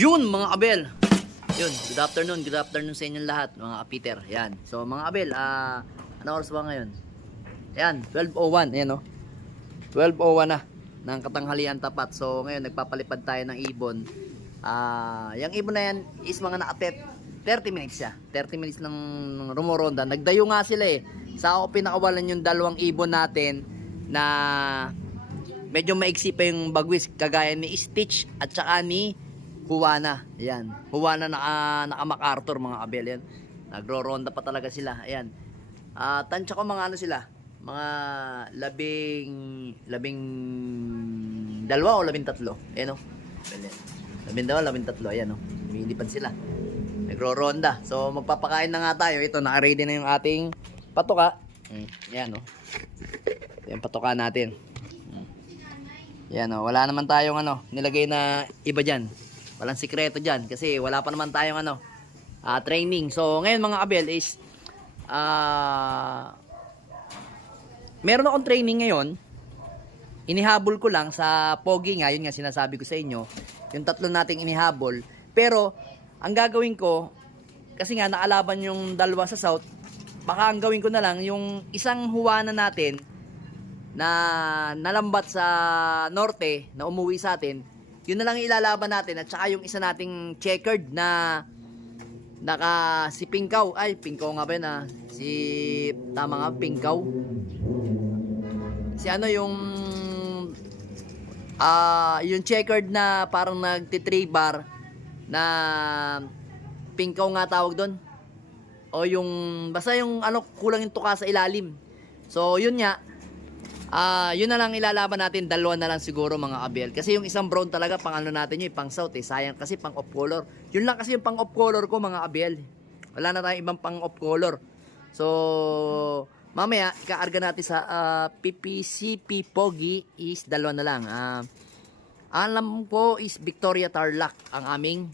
Yun mga kabel. Yun, good afternoon sa inyong lahat mga Peter. Yan. So mga kabel, ano oras ba ngayon? Yan, 12:01. Ayan o. 12:01 na ng katanghalian tapat. So ngayon nagpapalipad tayo ng ibon. Yung ibon na yan is mga naka 30 minutes siya. 30 minutes ng rumoronda. Nagdayo nga sila eh. Sa ako pinakawalan yung dalawang ibon natin na medyo maiksi pa yung bagwis, kagaya ni Stitch at saka ni Juana. Ayan. Juana naka MacArthur mga kabel. Yan. Nagro-ronda pa talaga sila. Ayan. Tansya ko mga ano sila. Mga labing dalawa o 13. Ayan o. 12, 13. Ayan o. Lumilipad sila. Nagro-ronda. So magpapakain na nga tayo. Ito, naka-ready na yung ating patuka. Ayan o. Ito yung patuka natin. Ayan o. Wala naman tayong ano, nilagay na iba dyan. Walang sikreto dyan kasi wala pa naman tayong ano, training. So ngayon mga kabel is meron akong training ngayon. Inihabol ko lang sa pogi nga, yun nga sinasabi ko sa inyo, yung tatlo nating inihabol. Pero ang gagawin ko, kasi nga naalaban yung dalawa sa south, baka ang gawin ko na lang yung isang Juana natin na nalambat sa norte na umuwi sa atin, yun na lang ilalaban natin, at saka yung isa nating checkered na si Pingkaw, ay Pingkaw nga ba yun tama nga, Pingkaw, si ano yung checkered na parang nagtitribar na Pingkaw nga tawag doon, o yung basta yung ano, kulang yung tuka sa ilalim. So yun nga, yun na lang ilalaban natin, dalawa na lang siguro mga kabel. Kasi yung isang brown talaga pang ano natin yun, pang south eh. Sayang kasi pang off color. Yun lang kasi yung pang off color ko mga kabel. Wala na tayong ibang pang off color. So mamaya ikaarga natin sa PPCP Pogi is dalawa na lang. Alam ko is Victoria Tarlac ang aming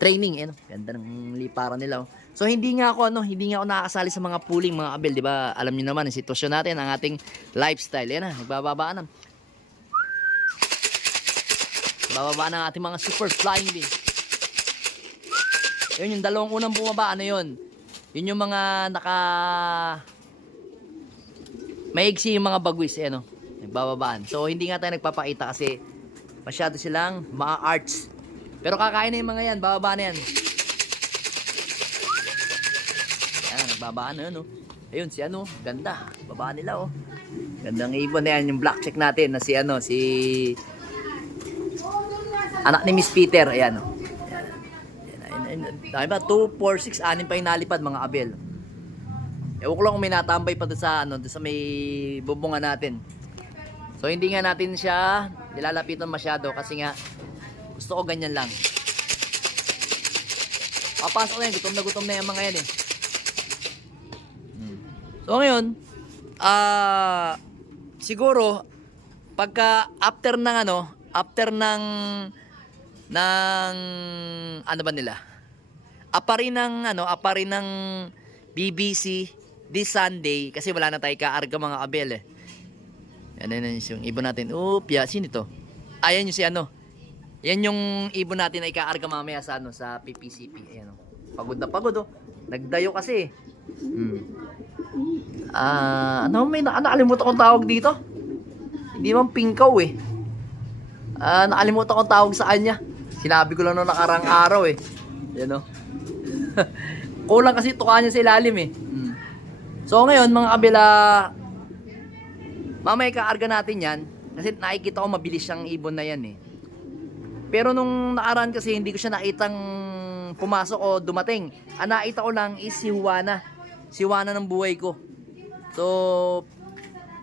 training. Ganda ng liparan nila. So hindi nga ako nakakasali sa mga pooling mga kabel, di ba? Alam niyo naman ang sitwasyon natin, ang ating lifestyle. Yan na, nagbababaan na. Bababa ng ating mga super flying bee. Yun yung dalawang unang bumaba, ano yun? Yun yung mga maigsi yung mga bagwis, nagbababaan. So hindi nga tayo nagpapakita kasi masyado silang mga arts. Pero kakain na yung mga yan, bababa na yan. Babaan na yun, ayun si ganda, babaan nila gandang ibon na yan, yung black check natin na si anak ni Miss Peter. Ayan dahil ba 2, 4, 6, 6 pa yung nalipad mga kabel. Ewan ko lang kung may natambay pa doon sa may bubungan natin. So hindi nga natin siya nilalapitan masyado kasi nga gusto ko ganyan lang. Papasok na yan, gutom na yung mga yan So ngayon, siguro pagka after ng ano ba nila? Apari ng BBC this Sunday kasi wala na tayo kaarga mga kabel Yan yung ibon natin. Sino ito? Ayan yung Yan yung ibon natin na ikaarga mamaya sa sa PPCP. Ayan Pagod na pagod Nagdayo kasi. May nakalimutan kong tawag dito. Hindi man Pingkaw nakalimutan kong tawag sa kanya. Sinabi ko lang noong nakarang araw Yan Kulang kasi tuka niya sa ilalim So ngayon mga kabila, mamaya kaarga natin yan kasi nakikita ko mabilis siyang ibon na yan Pero nung nakaraan kasi hindi ko siya nakitang pumasok o dumating. Nakita ko lang is si Juana. Si Juana ng buhay ko. So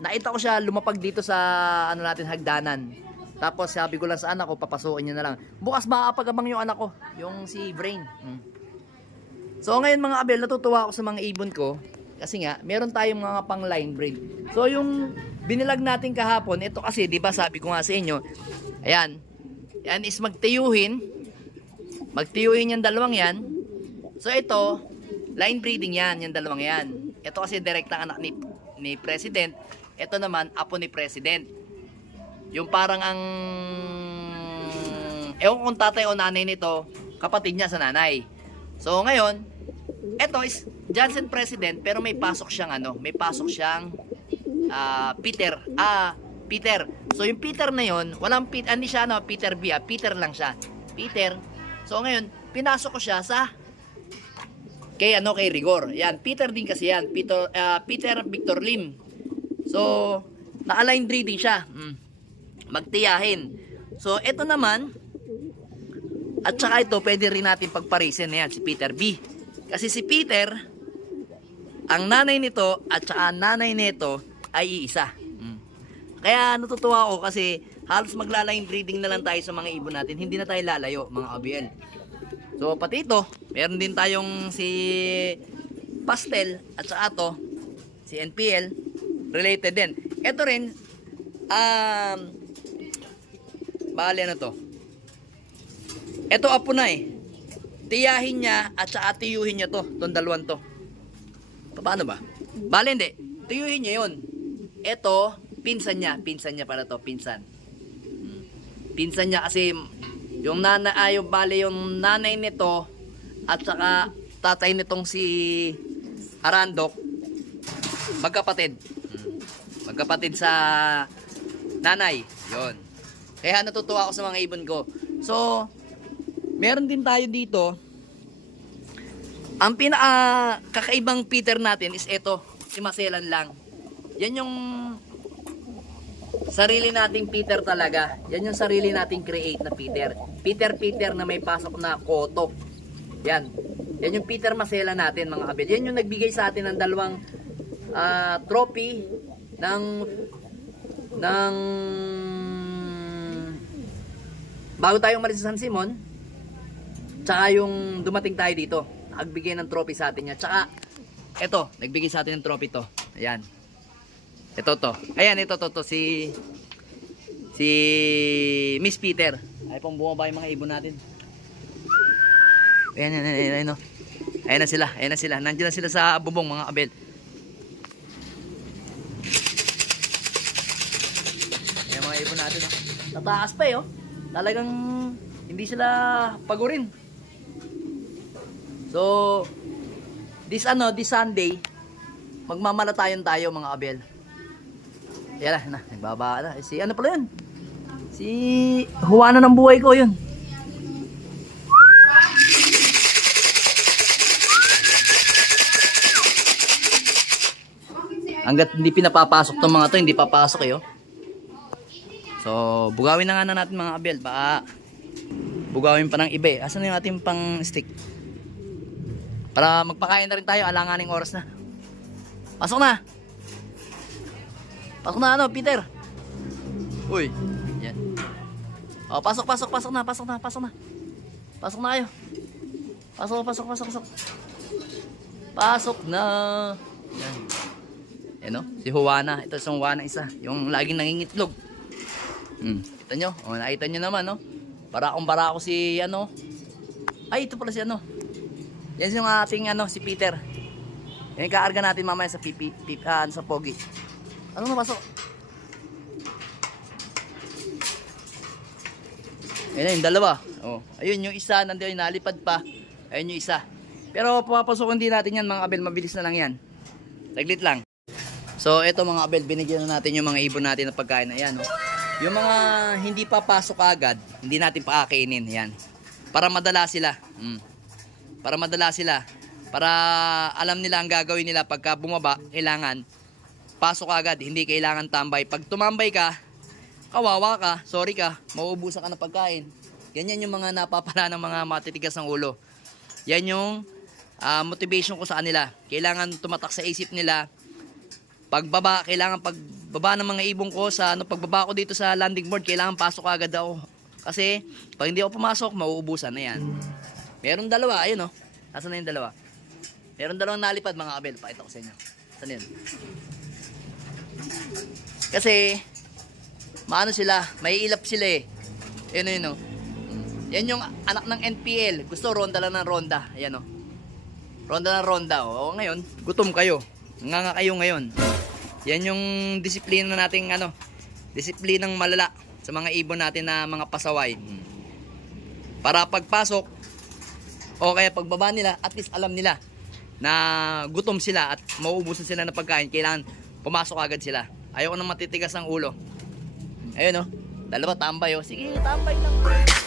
nakita ko siya lumapag dito sa natin hagdanan. Tapos sabi ko lang sa anak ko, papasukin niya na lang. Bukas makakapag-abang yung anak ko, yung si Brain. So ngayon mga kabel, natutuwa ako sa mga ibon ko kasi nga meron tayong mga pang line breed. So yung binilag natin kahapon, ito kasi 'di ba sabi ko nga sa inyo, ayan. Yan is magtiyuhin yung dalawang yan. So ito, line breeding yan, yung dalawang yan. Ito kasi direktang anak ni President. Ito naman, apo ni President. Yung parang ang ewan kung tatay o nanay nito, kapatid niya sa nanay. So ngayon, eto is Johnson President, pero may pasok siyang Peter. Peter. So yung Peter na yon, walang hindi siya Peter B, Peter lang siya. Peter. So ngayon, pinasok ko siya sa kay Rigor. Yan, Peter din kasi yan. Peter Victor Lim. So, na-align breeding siya. Magtiyahin. So, ito naman, at saka ito, pwede rin natin pagparisin na yan, si Peter B. Kasi si Peter, ang nanay nito, at saka nanay nito, ay iisa. Kaya natutuwa ako kasi halos magla-line breeding na lang tayo sa mga ibon natin. Hindi na tayo lalayo, mga kabiel. So, pati ito, meron din tayong si Pastel, at saka to, si NPL, related din. Ito rin, bali to. Ito apo na tiyahin niya at saka tiyuhin niya to, itong dalawang to. Paano ba? Bali hindi, tiyuhin niya yun. Ito, pinsan niya para to, pinsan niya kasi yung nanay, yung nanay nito at saka tatay nitong si Arandok, magkapatid sa nanay. Yon. Kaya natutuwa ako sa mga ibon ko. So, meron din tayo dito. Ang kakaibang Peter natin is ito, si Maselan lang. Yan yung sarili nating Peter talaga. Yan yung sarili nating create na Peter. Peter na may pasok na koto. Yan. Yan yung Peter Masela natin, mga kabel. Yan yung nagbigay sa atin ng dalawang trophy ng bago tayong umalis sa San Simon. Tsaka yung dumating tayo dito, nagbigay ng trophy sa atin niya. Tsaka eto, nagbigay sa atin ng trophy to. Ayan. Ito to. Ayan, ito to si Miss Peter. Ay pong bumaba yung mga ibon natin. Ayan, no. Ayan na sila. Nandiyan na sila sa bubong, mga kabel. Ayan mga ibon natin. Tataas pa Talagang hindi sila pagurin. So, this Sunday, magmamalatayon tayo, mga kabel. Yan na, nagbaba na. Si pala yun? Si Juana ng buhay ko yun. Hanggat hindi pinapapasok tong mga to, hindi papasok So, bugawin na nga natin, mga kabel. Baka bugawin pa ng iba Asan yung ating pang stick? Para magpakain na rin tayo, alanganing oras na. Pasok na! Pasok na Peter. Uy. Yan. Pasok na. Pasok na kayo. Pasok. Pasok na. Yan. Si Juana. Ito si Juana isa. Yung laging nangingitlog. Kita nyo? Nakita nyo naman, Barakong-barako si Ay, ito pala si Yan yung ating si Peter. Yan kaarga natin mamaya sa sa Pogi. Pasok. Ayan yung dalawa. Ayun yung isa, nandiyan nalipad pa. Ayun yung isa. Pero papapasokin din natin yan, mga kabel. Mabilis na lang yan. Saglit lang. So eto, mga kabel, binigyan na natin yung mga ibon natin na pagkain. Ayan. Yung mga hindi papasok agad, hindi natin pakakainin. Ayan. Para madala sila. Para alam nila ang gagawin nila pagka bumaba, kailangan pasok agad, hindi kailangan tambay. Pag tumambay ka, kawawa ka, sorry ka, mauubusan ka ng pagkain. Ganyan yung mga napapala ng mga matitigas ng ulo. Yan yung motivation ko sa kanila. Kailangan tumatak sa isip nila. Kailangan pagbaba ng mga ibong ko sa pagbaba ko dito sa landing board, kailangan pasok agad ako. Kasi pag hindi ako pumasok, mauubusan na yan. Meron dalawa, ayun Nasaan na yung dalawa? Meron dalawang nalipad, mga kabel. Pakita ko sa inyo. Saan yun? Kasi maano sila, may ilap sila Yan Yan yung anak ng NPL. Gusto ronda lang ng ronda. Ayan Ronda ng ronda. Ngayon, gutom kayo. Nganga kayo ngayon. Yan yung disiplina nating disiplinang malala sa mga ibon natin na mga pasaway. Para pagpasok o kaya pagbaba nila, at least alam nila na gutom sila at mauubusan sila ng pagkain. Kailangan pumasok agad sila. Ayoko nang matitigas ang ulo. Ayun, oh. Dalawa tambay, oh. Sige, tambay lang.